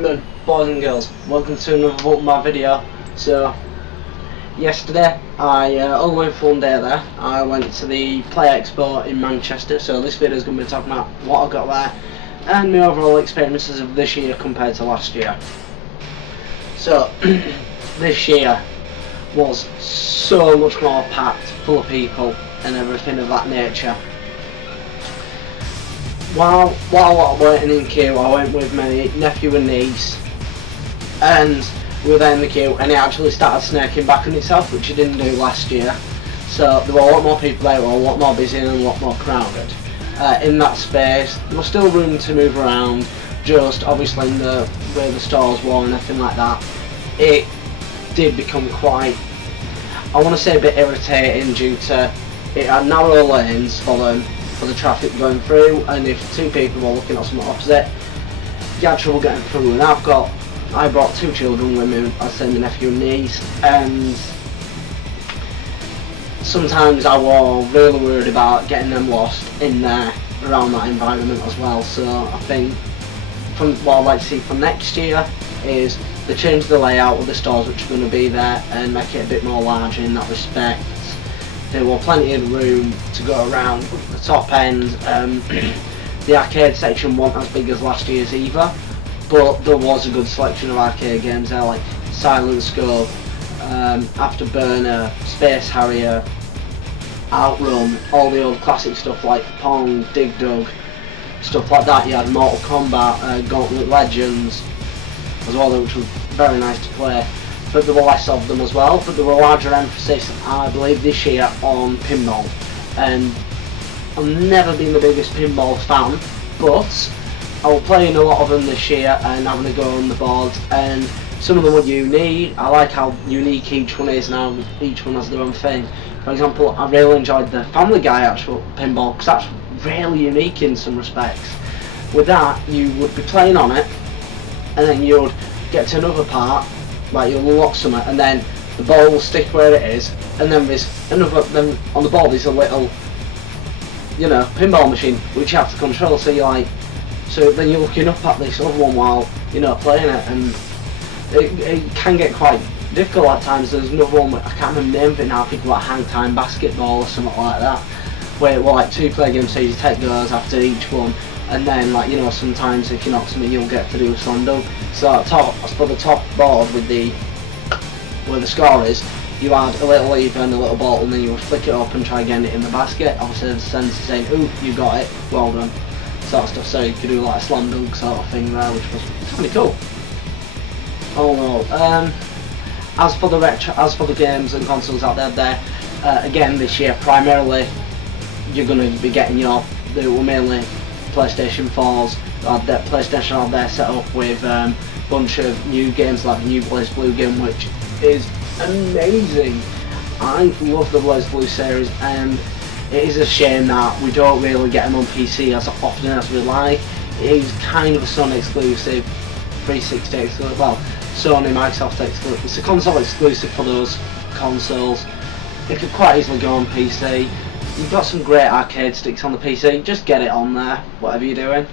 gentlemen, boys and girls, welcome to another Bulletmarv video. So, yesterday, all the way for one day there, I went to the Expo in Manchester. So this video is going to be talking about what I got there and my overall experiences of this year compared to last year. So, this year was so much more packed, full of people and everything of that nature. While I was waiting in queue, I went with my nephew and niece, and we were there in the queue, and it actually started snaking back on itself, which it didn't do last year. So there were a lot more people there, a lot more busy and a lot more crowded. In that space, there was still room to move around, just obviously in where the stores were and everything like that. It did become quite, I want to say, a bit irritating due to it had narrow lanes for the traffic going through, and if two people were looking at something opposite, you had trouble getting through. And I brought two children with me, I say my nephew and niece, and sometimes I was really worried about getting them lost in there around that environment as well. So I think from what I'd like to see for next year is they change the layout of the stores which are going to be there and make it a bit more larger in that respect. There were plenty of room to go around the top end. The arcade section wasn't as big as last year's either, but there was a good selection of arcade games there, like Silent Scope, Afterburner, Space Harrier, Outrun, all the old classic stuff like Pong, Dig Dug, stuff like that. You had Mortal Kombat, Gauntlet Legends as well, which was very nice to play. But there were less of them as well, but there were larger emphasis, I believe, this year on pinball. And I've never been the biggest pinball fan, but I was playing a lot of them this year and having a go on the boards, and some of them were unique. I like how unique each one is now, each one has their own thing. For example, I really enjoyed the Family Guy actual pinball, because that's really unique in some respects. With that, you would be playing on it, and then you would get to another part, like you'll unlock something, and then the ball will stick where it is, and then there's another, then on the ball there's a little, pinball machine which you have to control. So so then you're looking up at this other one while playing it, and it can get quite difficult at times. There's another one, I can't remember the name of it now, I think like Hang Time Basketball or something like that, where it was like two player games, so you take goes after each one. And then, sometimes if you knock something, you'll get to do a slam dunk. So at top, for the top board with where the score is, you had a little lever and a little ball, and then you would flick it up and try getting it in the basket. Obviously, the sensor saying, "Ooh, you got it, well done," sort of stuff. So you could do like a slam dunk sort of thing there, which was kind of cool. All in all, as for the games and consoles out there, again this year primarily you're going to be getting they were mainly PlayStation 4s. PlayStation out there set up with a bunch of new games like the new BlazBlue game, which is amazing. I love the BlazBlue series, and it is a shame that we don't really get them on PC as often as we like. It is kind of a Sony exclusive, 360 exclusive, well, Sony, Microsoft exclusive. It's a console exclusive for those consoles. It could quite easily go on PC. You've got some great arcade sticks on the PC, just get it on there, whatever you're doing.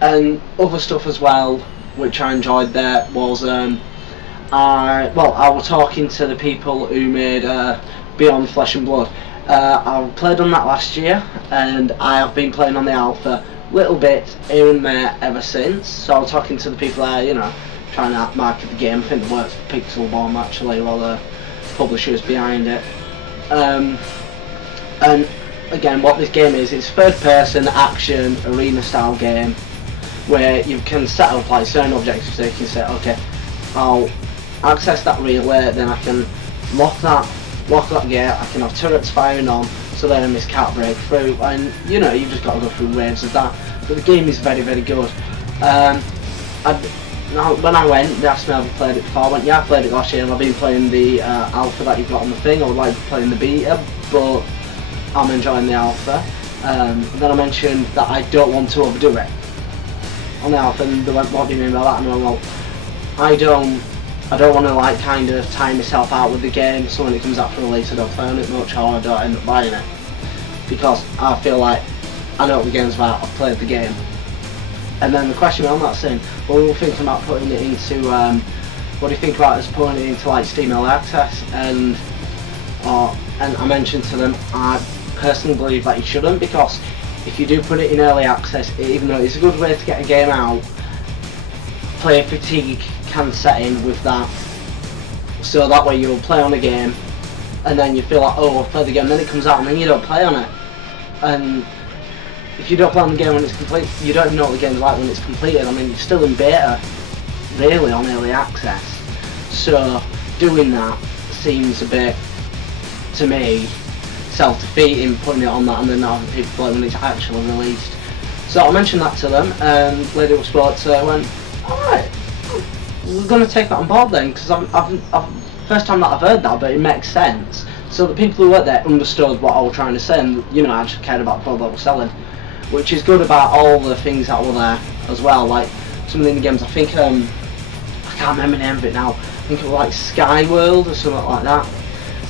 And other stuff as well, which I enjoyed there, was I was talking to the people who made Beyond Flesh and Blood. I played on that last year, and I have been playing on the alpha little bit here and there ever since. So I was talking to the people there, trying to market the game. I think it works for Pixel Bomb actually, while the publishers behind it. And again, what this game is, it's third-person action arena style game where you can set up like certain objectives. So you can say, okay, I'll access that relay, then I can lock that gate, I can have turrets firing on so the enemies can't break through, and you've just got to go through waves of that. But the game is very, very good. Now, when I went, they asked me have I played it before. I went, yeah, I played it last year, and I've been playing the alpha that you've got on the thing. I would like to play in the beta, but I'm enjoying the alpha. Then I mentioned that I don't want to overdo it on the alpha, and they went, what do you mean by that? And I went, well, I don't want to kind of time myself out with the game, so when it comes out for release I don't play on it much, or I don't end up buying it, because I feel like I know what the game's about, I've played the game. And then the question on that saying, well, we were thinking about putting it into, what do you think about us putting it into like Steam Early Access? And I mentioned to them, I personally believe that you shouldn't, because if you do put it in early access, even though it's a good way to get a game out, player fatigue can set in with that. So that way you'll play on a game, and then you feel like, oh, I'll play the game, then it comes out, and then you don't play on it. And if you don't play on the game when it's complete, you don't even know what the game's like when it's completed. I mean, you're still in beta, really, on early access. So doing that seems a bit, to me, self-defeating, putting it on that and then not having people play when it's actually released. So I mentioned that to them, and Lady of Sports went, alright, we're going to take that on board then, because I've first time that I've heard that, but it makes sense. So the people who worked there understood what I was trying to say, and you know, I just cared about the product that was selling, which is good about all the things that were there as well. Like some of the indie games, I think I can't remember the name of it now. I think it was like Sky World or something like that.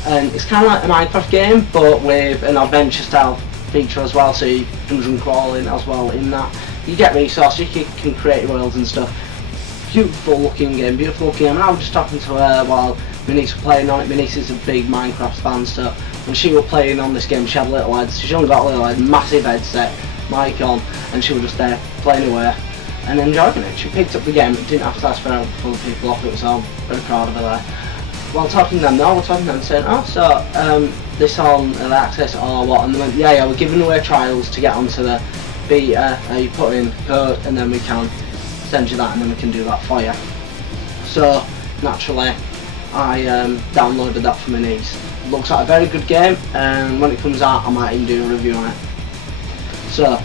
And it's kind of like a Minecraft game, but with an adventure style feature as well. So you dungeon crawling as well in that. You get resources, you can create worlds and stuff. Beautiful looking game, beautiful looking game. And I was just talking to her while my niece was playing on it. My niece is a big Minecraft fan, so when she was playing on this game, she had little heads. She only got little heads, massive headset, mic on, and she was just there playing away and enjoying it. She picked up the game, didn't have to ask for help from people off it, so I'm very proud of her there. While talking to them now, we're talking to them saying, oh, so this on early access or what? And they went, yeah, we're giving away trials to get onto the beta. You put in code and then we can send you that and then we can do that for you. So naturally, I downloaded that for my niece. Looks like a very good game, and when it comes out, I might even do a review on it. So,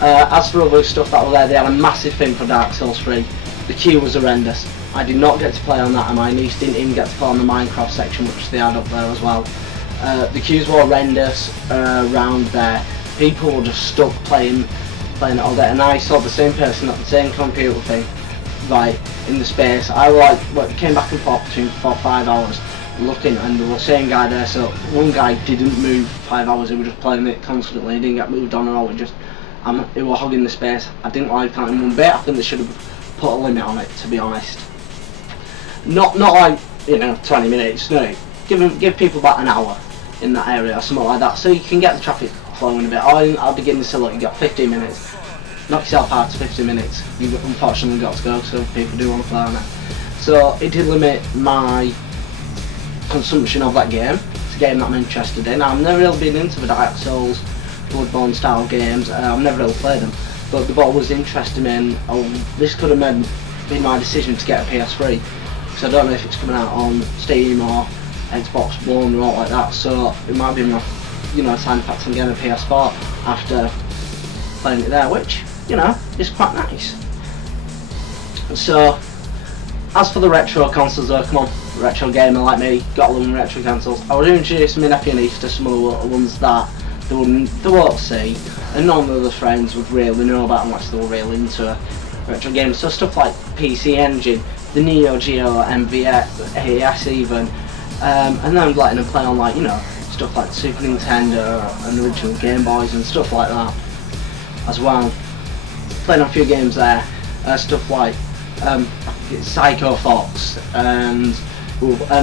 as for other stuff that were there, they had a massive thing for Dark Souls 3. The queue was horrendous. I did not get to play on that, and my niece didn't even get to play on the Minecraft section, which they had up there as well. The queues were horrendous around there. People were just stuck playing it all day, and I saw the same person at the same computer thing, like in the space. I came back and forth between 4 or 5 hours looking, and there was the same guy there. So one guy didn't move 5 hours, he was just playing it constantly, he didn't get moved on at all, he was hogging the space. I didn't like that in one bit. I think they should have put a limit on it, to be honest. Not like, you know, 20 minutes, no, give people about an hour in that area or something like that, so you can get the traffic flowing a bit. I'll begin to say, look, you got 15 minutes, knock yourself out to 50 minutes, you've unfortunately got to go, so people do want to play on it. So it did limit my consumption of that game. It's a game that I'm interested in. I've never really been into the Dark Souls, Bloodborne style games, I've never really played them, but the ball was interesting in, this could have been my decision to get a PS3, because I don't know if it's coming out on Steam or Xbox One or all like that, so it might be my, you know, time fact I'm getting a PS4 after playing it there, which, you know, is quite nice. So, as for the retro consoles though, come on, retro gamer like me, got a lot of retro consoles. I was introducing my nephew and niece to some of the ones that they won't see, and none of the friends would really know about unless they were really into retro games. So stuff like PC Engine, the Neo Geo, MVS, AES even, and then letting them play on, like, you know, stuff like Super Nintendo and original Game Boys and stuff like that as well. Playing a few games there, stuff like Psycho Fox, and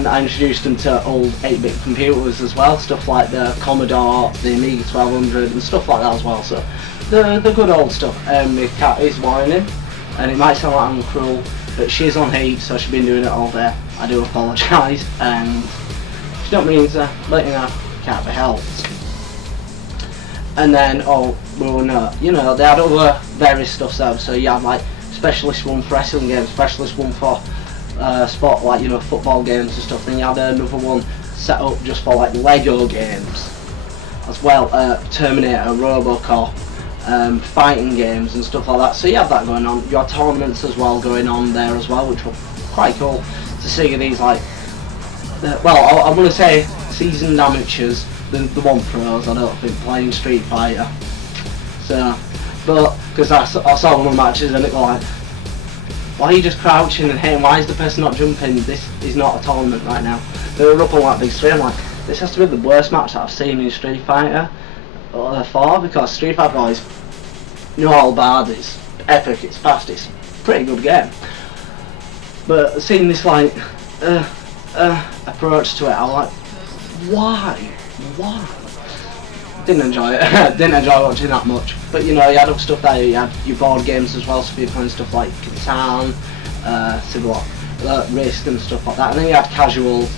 I introduced them to old 8-bit computers as well, stuff like the Commodore, the Amiga 1200 and stuff like that as well. So the good old stuff. My cat is whining, and it might sound like I'm cruel, but she's on heat, so she's been doing it all day. I do apologise, and she don't mean to let you know, can't be helped. And then, you know, they had other various stuff there, so you had like specialist one for wrestling games, specialist one for sport, like, you know, football games and stuff. Then you had another one set up just for like Lego games as well, Terminator, Robocop, fighting games and stuff like that. So you had that going on. You had tournaments as well going on there as well, which were quite cool to see these, like, well, I want to say seasoned amateurs, the one pros, I don't think, playing Street Fighter. So, but because I saw one of the matches and it was like, why are you just crouching and hitting? Why is the person not jumping? This is not a tournament right now. They were up on like big three. I'm like, this has to be the worst match that I've seen in Street Fighter 4, because Street Fighter boys know all bodies. epic, it's fast, it's a pretty good game. But seeing this like approach to it, I was like, why? Didn't enjoy it. Didn't enjoy watching that much. But you know, you had other stuff there. You had your board games as well, so you're playing stuff like Catan, Civil Risk and stuff like that. And then you had casuals.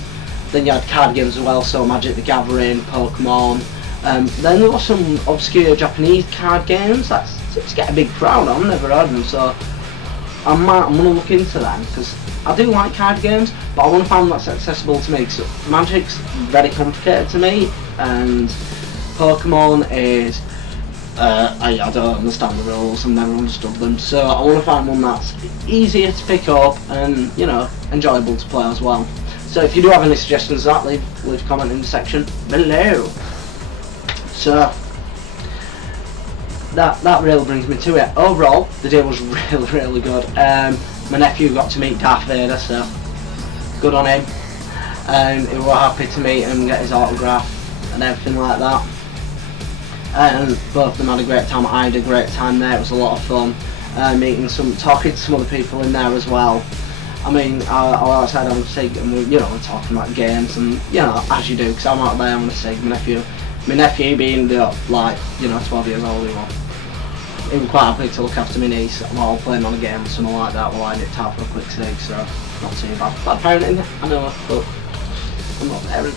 Then you had card games as well, so Magic the Gathering, Pokemon. Then there were some obscure Japanese card games that seem to get a big crowd. I've never heard of them, so I'm gonna look into them because I do like card games, but I want to find one that's accessible to me. Because Magic's very complicated to me, and Pokemon is I don't understand the rules. I've never understood them, so I want to find one that's easier to pick up and, you know, enjoyable to play as well. So if you do have any suggestions of that, leave a comment in the section below. So that really brings me to it. Overall, the day was really good. My nephew got to meet Darth Vader, so good on him. And we were happy to meet him, get his autograph and everything like that. And both of them had a great time. I had a great time there. It was a lot of fun. Talking to some other people in there as well. I mean, I was outside having a cig, and we're talking about games, and you know, as you do, because I'm out there having a cig. My nephew being 12 years old, he was quite happy to look after my niece while playing on a game or something like that while I nipped out for a quick cig, so not too bad. Bad parenting, I know, but I'm not a parent.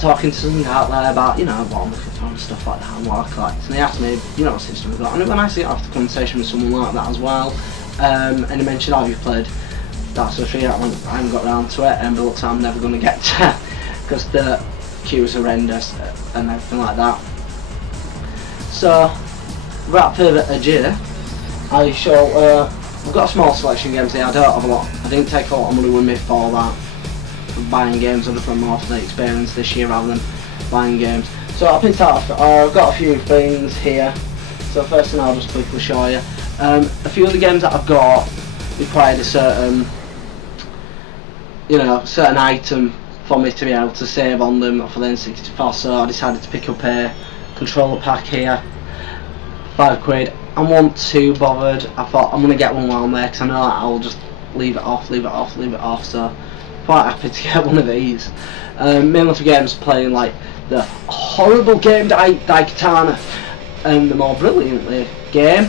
Talking to some out there about, what I'm looking for and stuff like that and what I collect. And they asked me, what system I've got. And when I see after conversation with someone like that as well, and he mentioned how you've played Dark Souls 3, I haven't got around to it, but it looks like I'm never going to get to because the queue is horrendous and everything like that. So, without further ado, I've got a small selection of games here. I don't have a lot. I didn't take a lot of money with me for that. Buying games, I've done more for the experience this year rather than buying games. So I've got a few things here. So first thing I'll just quickly show you. A few of the games that I've got required a certain item for me to be able to save on them for the N64. So I decided to pick up a controller pack here, £5. I wasn't too bothered. I thought I'm gonna get one while I'm there because I know I'll just leave it off. So quite happy to get one of these. Mainly for games playing like the horrible game Daikatana and the more brilliantly game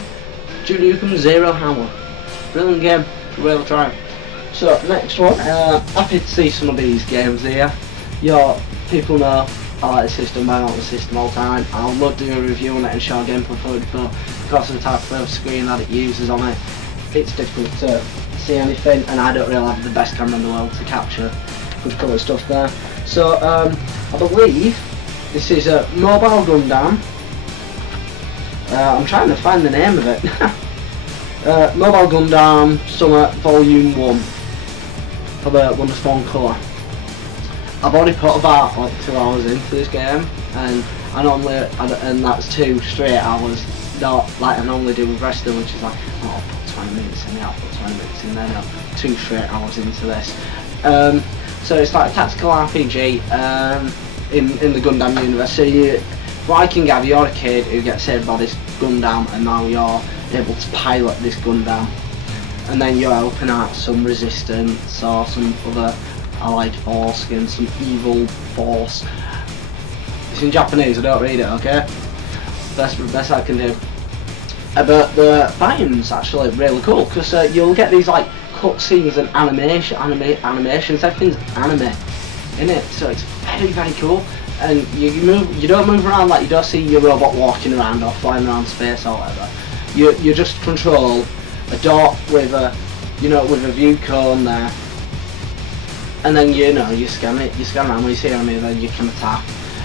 Judokum Zero Hour. Brilliant game, really try. So next one, happy to see some of these games here. People know I like the system, I like the system all the time. I'll love doing a review on it and show gameplay footage, but because of the type of screen that it uses on it, it's difficult to see anything, and I don't really have the best camera in the world to capture good colour stuff there. So I believe this is a Mobile Gundam. I'm trying to find the name of it. Mobile Gundam Summer Volume 1 for the Wonderspawn colour. I've already put about like 2 hours into this game, and and that's 2 straight hours. Not like I normally do with wrestling, which is like, I'll put 20 minutes in, I'll put 20 minutes in there. No, 2 straight hours into this. So it's like a tactical RPG in the Gundam universe. So what I can gather, you're a kid who gets saved by this Gundam, and now you're able to pilot this Gundam, and then you're helping out some resistance or some other allied force against some evil force. It's in Japanese, I don't read it, okay? Best I can do. But the fighting's actually really cool because you'll get these like cutscenes and animations. Everything's anime in it, so it's very cool. And you don't move around, like you don't see your robot walking around or flying around space or whatever. You just control a dot with a view cone there, and then you scan it. You scan around when you see an enemy, then you can attack.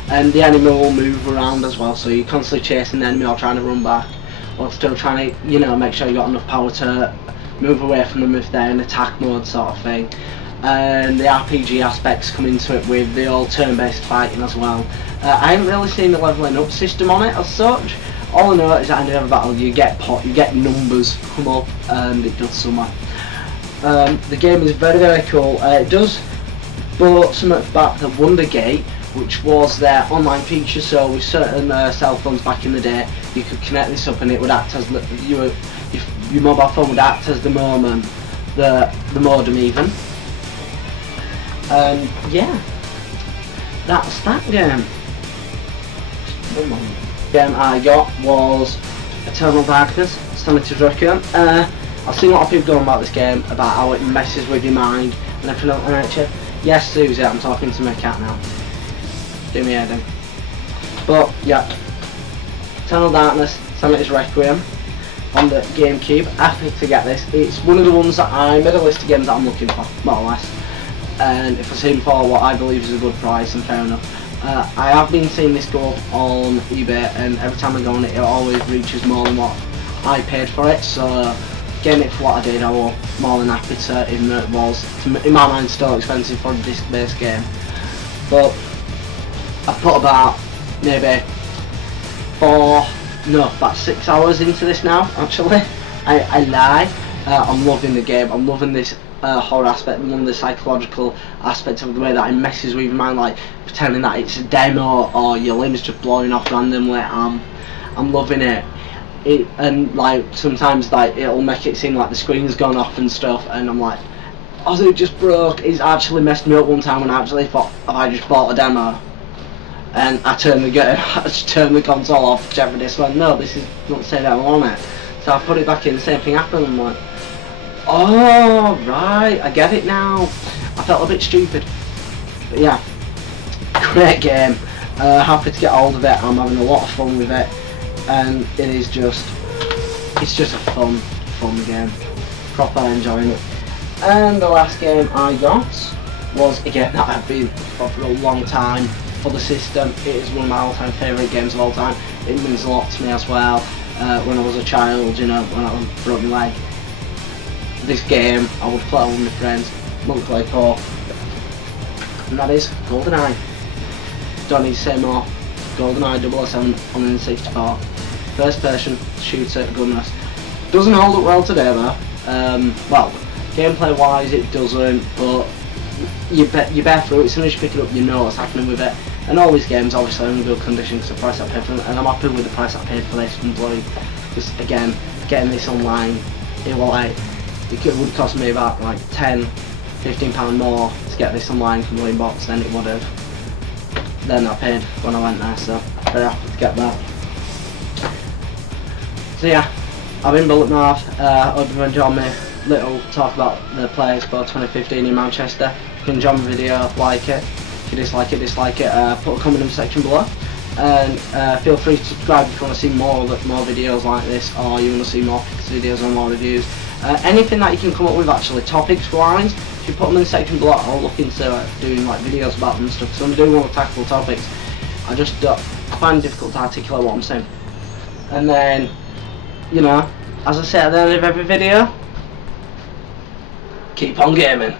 And the enemy will move around as well, so you're constantly chasing the enemy or trying to run back, or still trying to make sure you got enough power to move away from them if they're in attack mode sort of thing. And the RPG aspects come into it with the old turn-based fighting as well. I haven't really seen the leveling up system on it as such. All I know is at the end of every battle you get numbers come up and it does something. The game is very cool. It does both something back the Wonder Gate, which was their online feature. So with certain cell phones back in the day, you could connect this up and it would act as your mobile phone would act as the modem, even. And yeah, that's that game. Game I got was Eternal Darkness, Sanity Requiem. I've seen a lot of people going about this game, about how it messes with your mind and everything of that nature. Yes, Susie, I'm talking to my cat now. Do me head in. But yeah, Eternal Darkness, Sanity's Requiem on the GameCube. Happy to get this. It's one of the ones that I made a list of games that I'm looking for, more or less. And if I see them for what I believe is a good price, and fair enough. I have been seeing this go up on eBay, and every time I go on it, it always reaches more than what I paid for it. So getting it for what I did, I was more than happy to, even though it was, in my mind, still expensive for a disc-based game. But I put about maybe about 6 hours into this now. Actually, I lie. I'm loving the game. I'm loving this horror aspect, one of the psychological aspects of the way that it messes with your mind, like pretending that it's a demo or your limbs just blowing off randomly. I'm loving it. And like sometimes like it'll make it seem like the screen's gone off and stuff, and I'm like, oh, it just broke. It's actually messed me up one time when I actually thought, oh, I just bought a demo, and I turned the console off, whichever disc, went, no, this is not saying that I want it. So I put it back in, the same thing happened. I'm like, oh right, I get it now. I felt a bit stupid, but yeah, great game. Happy to get hold of it. I'm having a lot of fun with it, and it's just a fun game. Proper enjoying it. And the last game I got was a game that I've been for a long time for the system. It is one of my all-time favourite games of all time. It means a lot to me as well. When I was a child, you know, when I broke my leg, this game I would play with my friends, monthly co, and that is GoldenEye. Don't need to say more. GoldenEye 007 on the N64. First person shooter, goodness. Doesn't hold up well today though. Well, gameplay wise it doesn't, but you bear through it. As soon as you pick it up, you know what's happening with it. And all these games obviously are in good condition because the price I paid for them, and I'm happy with the price I paid for this. Because again, getting this online, it would cost me about like £10–15 more to get this online complete box than it would have then I paid when I went there. So very happy to get that. So yeah, I've been Bulletmarv. Hope you've enjoyed my little talk about the Play Expo 2015 in Manchester. If you enjoy my video, like it. If you dislike it, put a comment in the section below. And feel free to subscribe if you want to see more videos like this, or you want to see more videos or more reviews. Anything that you can come up with actually, topics wise, if you put them in the section below, I'll look into doing like videos about them and stuff. So I do want to tackle topics. I just find it difficult to articulate what I'm saying. And then, you know, as I say at the end of every video, keep on gaming.